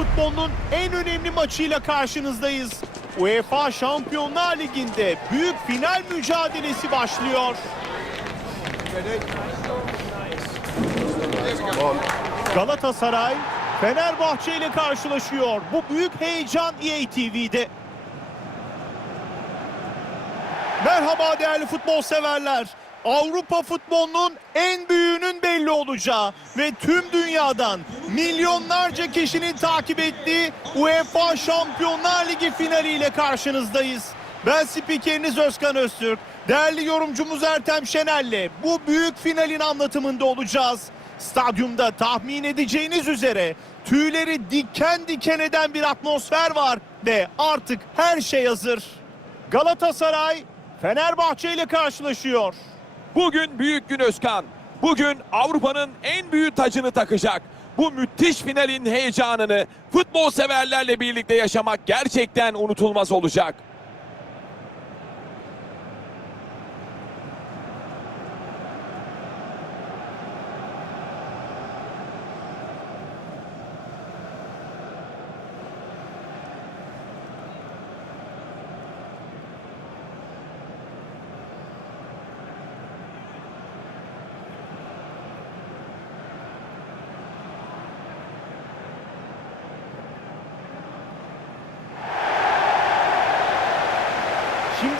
futbolunun en önemli maçıyla karşınızdayız. UEFA Şampiyonlar Ligi'nde büyük final mücadelesi başlıyor. Galatasaray Fenerbahçe ile karşılaşıyor. Bu büyük heyecan EA TV'de. Merhaba değerli futbol severler. Avrupa futbolunun en büyüğünün belli olacağı ve tüm dünyadan milyonlarca kişinin takip ettiği UEFA Şampiyonlar Ligi finaliyle karşınızdayız. Ben spikeriniz Özkan Öztürk. Değerli yorumcumuz Ertem Şener'le bu büyük finalin anlatımında olacağız. Stadyumda tahmin edeceğiniz üzere tüyleri diken diken eden bir atmosfer var ve artık her şey hazır. Galatasaray Fenerbahçe ile karşılaşıyor. Bugün büyük gün Özkan. Bugün Avrupa'nın en büyük tacını takacak. Bu müthiş finalin heyecanını futbol severlerle birlikte yaşamak gerçekten unutulmaz olacak. Şimdi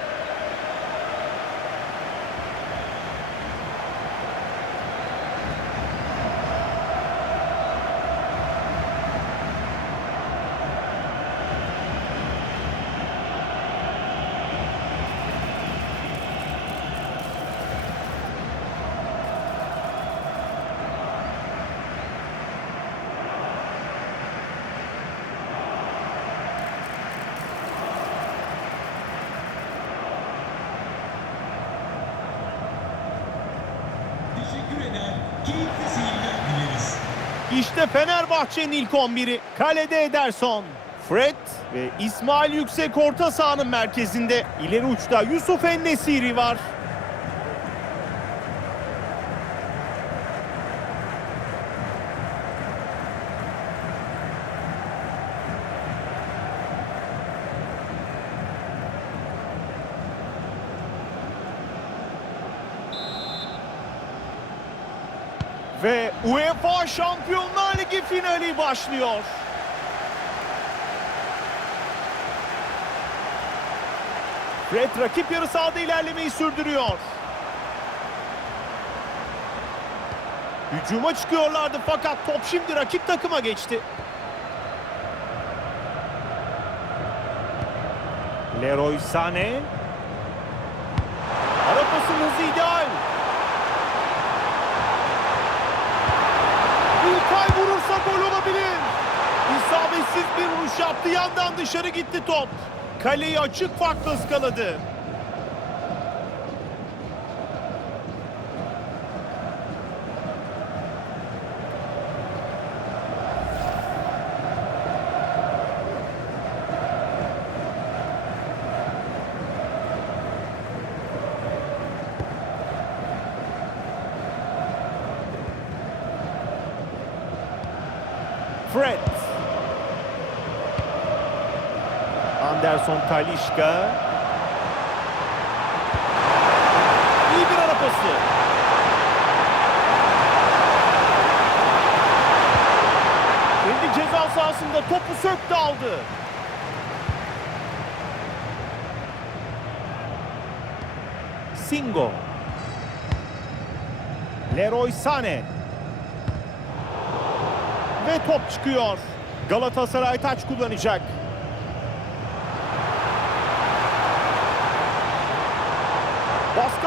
İşte Fenerbahçe'nin ilk 11'i. Kalede Ederson. Fred ve İsmail Yüksek orta sahanın merkezinde. İleri uçta Yusuf Ennesiri var. Ve UEFA Şampiyonlar Ligi finali başlıyor. Fred rakip yarı sahada ilerlemeyi sürdürüyor. Hücuma çıkıyorlardı fakat top şimdi rakip takıma geçti. Leroy Sané. Yaptı. Yandan dışarı gitti top. Kaleyi açık farkla ıskaladı. Fred. Anderson Talişka. İyi bir ara pası. Kendi ceza sahasında topu söktü aldı. Singo. Leroy Sané. Ve top çıkıyor. Galatasaray taç kullanacak.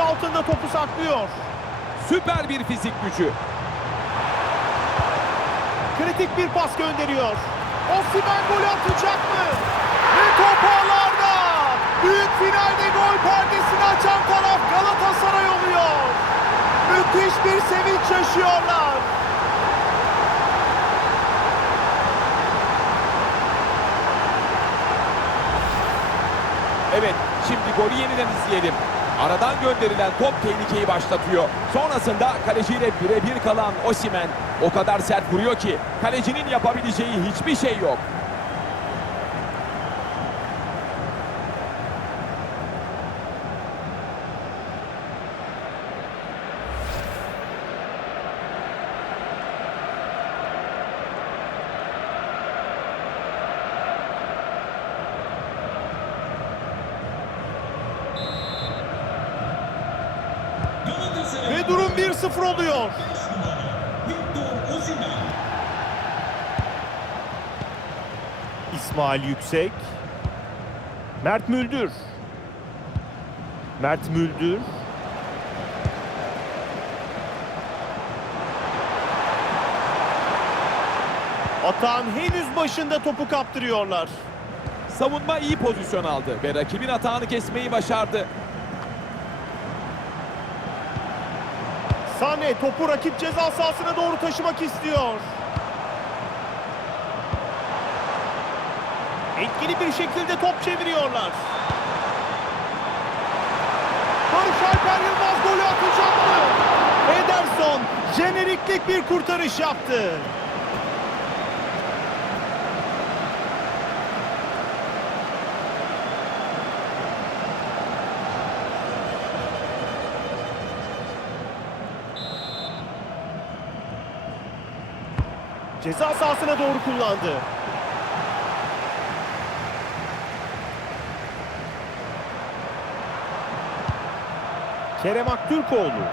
Altında topu saklıyor. Süper bir fizik gücü. Kritik bir pas gönderiyor. Osimhen golü atacak mı? Ve top ağlarda. Büyük finalde gol perdesini açan taraf Galatasaray oluyor. Müthiş bir sevinç yaşıyorlar. Evet, şimdi golü yeniden izleyelim. Aradan gönderilen top tehlikeyi başlatıyor. Sonrasında kaleciyle birebir kalan Osimen o kadar sert vuruyor ki kalecinin yapabileceği hiçbir şey yok. Durum 1-0 oluyor. 5 numara Victor Osimhen. İsmail Yüksek. Mert Müldür. Mert Müldür. Atağın henüz başında topu kaptırıyorlar. Savunma iyi pozisyon aldı ve rakibin atağını kesmeyi başardı. Sane topu rakip ceza sahasına doğru taşımak istiyor. Etkili bir şekilde top çeviriyorlar. Barış Alper Yılmaz golü atacak mı? Ederson jeneriklik bir kurtarış yaptı. Ceza sahasına doğru kullandı. Kerem Aktürkoğlu.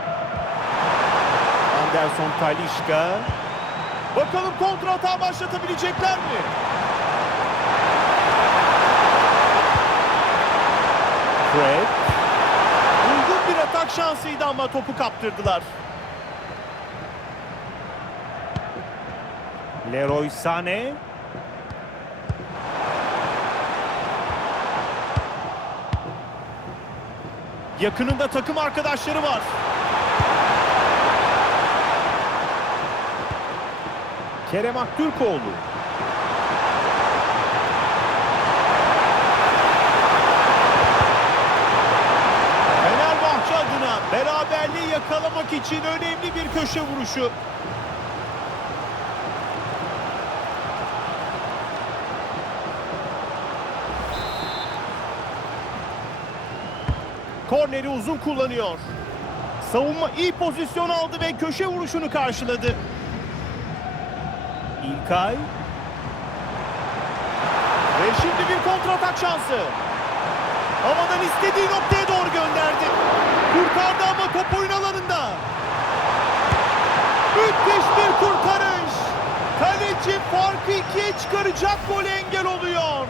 Anderson Talişka. Bakalım kontra hata başlatabilecekler mi? Fred. Uygun bir atak şansıydı ama topu kaptırdılar. Leroy Sané. Yakınında takım arkadaşları var. Kerem Aktürkoğlu. Fenerbahçe adına beraberliği yakalamak için önemli bir köşe vuruşu. Korneri uzun kullanıyor. Savunma iyi pozisyon aldı ve köşe vuruşunu karşıladı. İlkay. Ve şimdi bir kontratak şansı. Havadan istediği noktaya doğru gönderdi. Kurtardı ama top oyun alanında. Müthiş bir kurtarış. Kaleci farkı ikiye çıkaracak gole engel oluyor.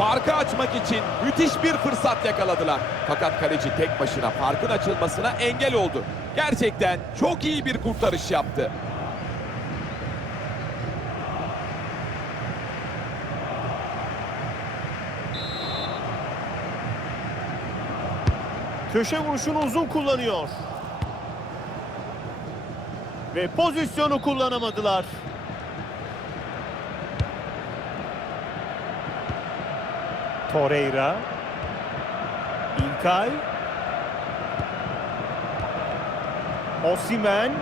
Farkı açmak için müthiş bir fırsat yakaladılar. Fakat kaleci tek başına farkın açılmasına engel oldu. Gerçekten çok iyi bir kurtarış yaptı. Köşe vuruşunu uzun kullanıyor. Ve pozisyonu kullanamadılar. Torreira. İlkay. Osimen.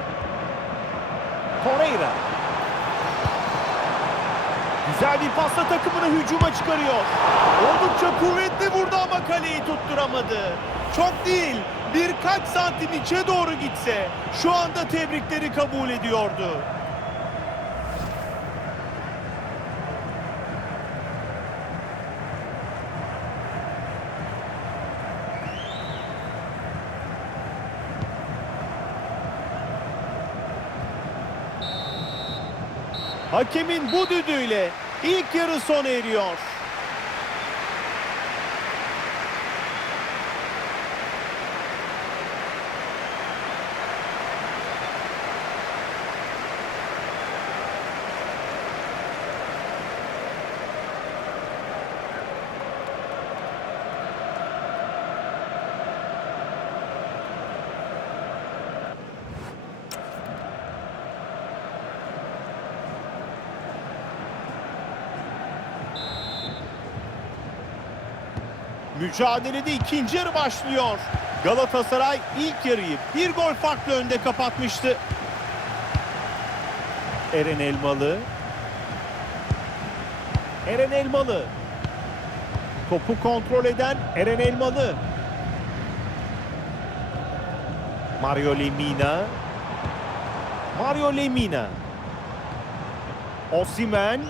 Torreira. Güzel bir pasla takımını hücuma çıkarıyor. Oldukça kuvvetli vurdu ama kaleyi tutturamadı. Çok değil, birkaç santim içe doğru gitse şu anda tebrikleri kabul ediyordu. Hakemin bu düdüğüyle ilk yarı sona eriyor. Mücadelede ikinci yarı başlıyor. Galatasaray ilk yarıyı bir gol farklı önde kapatmıştı. Eren Elmalı. Eren Elmalı. Topu kontrol eden Eren Elmalı. Mario Lemina. Mario Lemina. Osimen.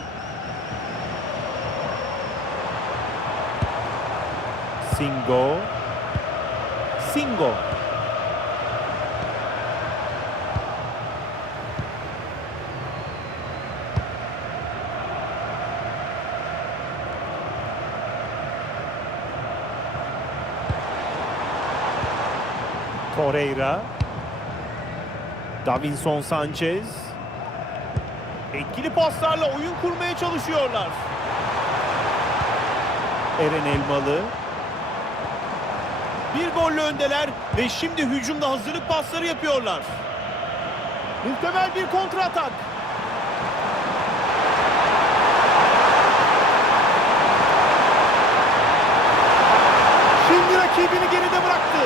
Singo. Singo. Torreira. Davinson Sanchez. Etkili paslarla oyun kurmaya çalışıyorlar. Eren Elmalı. Bir golle öndeler ve şimdi hücumda hazırlık pasları yapıyorlar. Muhtemel bir kontra atak. Şimdi rakibini geride bıraktı.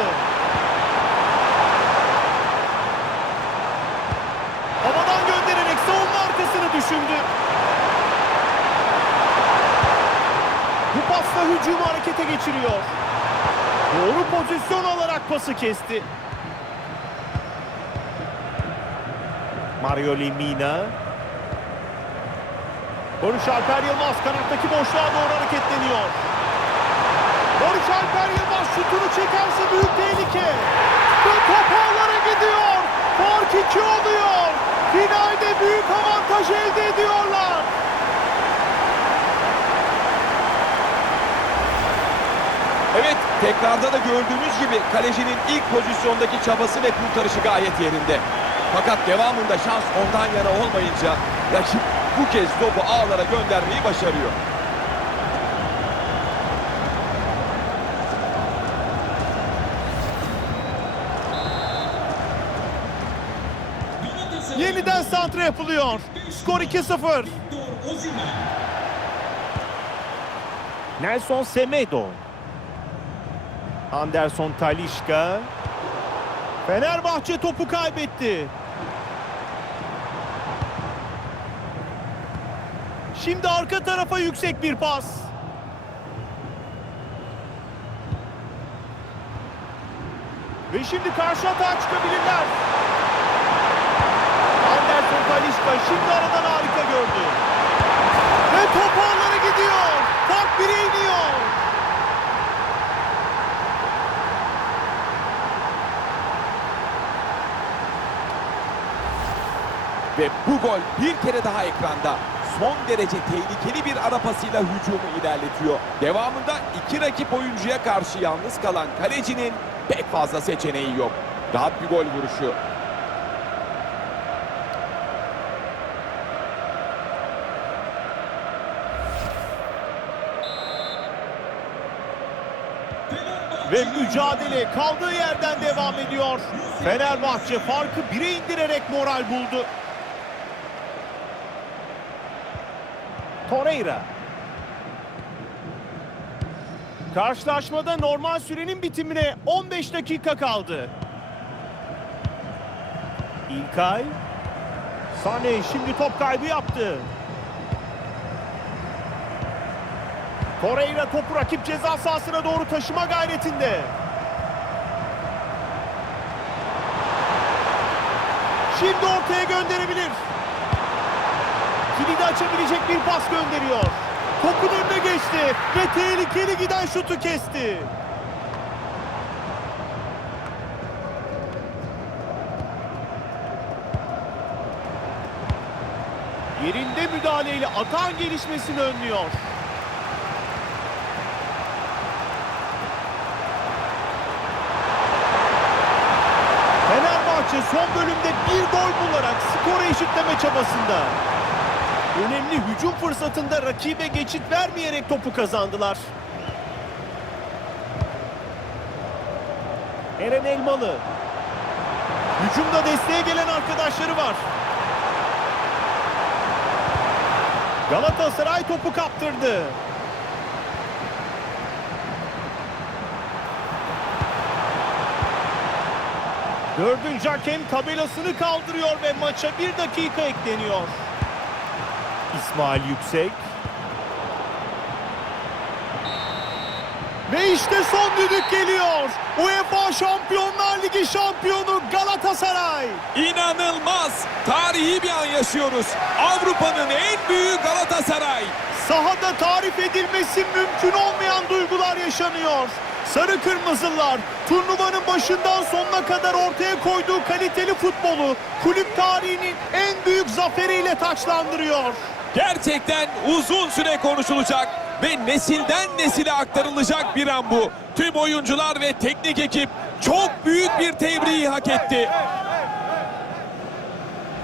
Havadan göndererek savunma arkasını düşündü. Bu pasla hücumu harekete geçiriyor. Doğru pozisyon alarak pası kesti. Mario Lemina. Barış Alper Yılmaz kanattaki boşluğa doğru hareketleniyor. Barış Alper Yılmaz şutunu çekerse büyük tehlike. Ve top gidiyor. Fark 2 oluyor. Finalde büyük avantaj elde ediyorlar. Evet tekrarda da gördüğümüz gibi kalecinin ilk pozisyondaki çabası ve kurtarışı gayet yerinde. Fakat devamında şans ondan yana olmayınca rakip bu kez topu ağlara göndermeyi başarıyor. Yeniden santra yapılıyor. Skor 2-0. Victor Osimhen. Nelson Semedo. Anderson Talişka. Fenerbahçe topu kaybetti. Şimdi arka tarafa yüksek bir pas. Ve şimdi karşı atağa çıkabilirler. Anderson Talişka şimdi aradan harika gördü. Ve top ağlara gidiyor. Fark bire iniyor. Ve bu gol bir kere daha ekranda. Son derece tehlikeli bir ara pasıyla hücumu ilerletiyor. Devamında iki rakip oyuncuya karşı yalnız kalan kalecinin pek fazla seçeneği yok. Rahat bir gol vuruşu. Ve mücadele kaldığı yerden devam ediyor. Fenerbahçe farkı bire indirerek moral buldu. Torreira. Karşılaşmada normal sürenin bitimine 15 dakika kaldı. İlkay. Sane şimdi top kaybı yaptı. Torreira topu rakip ceza sahasına doğru taşıma gayretinde. Şimdi ortaya gönderebilir. Kilidi açabilecek bir pas gönderiyor. Topun önüne geçti ve tehlikeli giden şutu kesti. Yerinde müdahaleyle atağın gelişmesini önlüyor. Fenerbahçe son bölümde bir gol bularak skoru eşitleme çabasında. Önemli hücum fırsatında rakibe geçit vermeyerek topu kazandılar. Eren Elmalı. Hücumda desteğe gelen arkadaşları var. Galatasaray topu kaptırdı. Dördüncü hakem tabelasını kaldırıyor ve maça bir dakika ekleniyor. İsmail Yüksek. Ve işte son düdük geliyor. UEFA Şampiyonlar Ligi şampiyonu Galatasaray. İnanılmaz. Tarihi bir an yaşıyoruz. Avrupa'nın en büyüğü Galatasaray. Sahada tarif edilmesi mümkün olmayan duygular yaşanıyor. Sarı Kırmızılar turnuvanın başından sonuna kadar ortaya koyduğu kaliteli futbolu kulüp tarihinin en büyük zaferiyle taçlandırıyor. Gerçekten uzun süre konuşulacak ve nesilden nesile aktarılacak bir an bu. Tüm oyuncular ve teknik ekip çok büyük bir tebriği hak etti.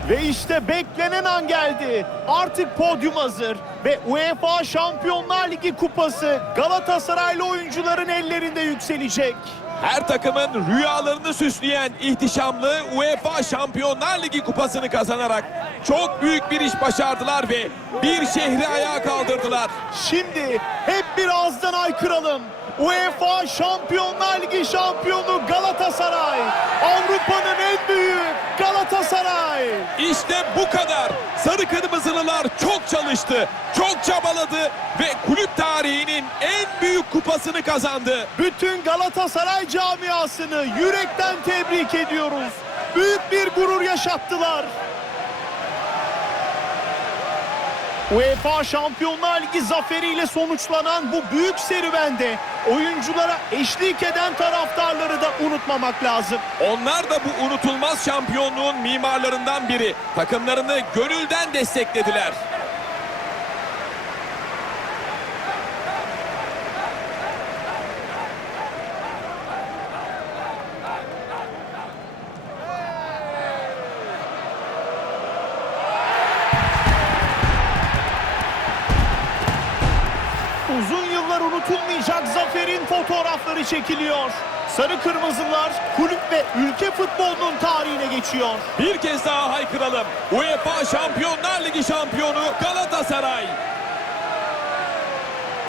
Ve işte beklenen an geldi. Artık podyum hazır ve UEFA Şampiyonlar Ligi kupası Galatasaraylı oyuncuların ellerinde yükselecek. Her takımın rüyalarını süsleyen ihtişamlı UEFA Şampiyonlar Ligi kupasını kazanarak çok büyük bir iş başardılar ve bir şehri ayağa kaldırdılar. Şimdi hep bir ağızdan aykıralım. UEFA Şampiyonlar Ligi şampiyonu Galatasaray. Avrupa'nın en büyük Galatasaray. İşte bu kadar. Sarı Kırmızılılar çok çalıştı, çok çabaladı ve kulüp kupasını kazandı. Bütün Galatasaray camiasını yürekten tebrik ediyoruz. Büyük bir gurur yaşattılar. UEFA Şampiyonlar Ligi zaferiyle sonuçlanan bu büyük serüvende oyunculara eşlik eden taraftarları da unutmamak lazım. Onlar da bu unutulmaz şampiyonluğun mimarlarından biri. Takımlarını gönülden desteklediler. Fotoğrafları çekiliyor. Sarı Kırmızılar kulüp ve ülke futbolunun tarihine geçiyor. Bir kez daha haykıralım. UEFA Şampiyonlar Ligi şampiyonu Galatasaray.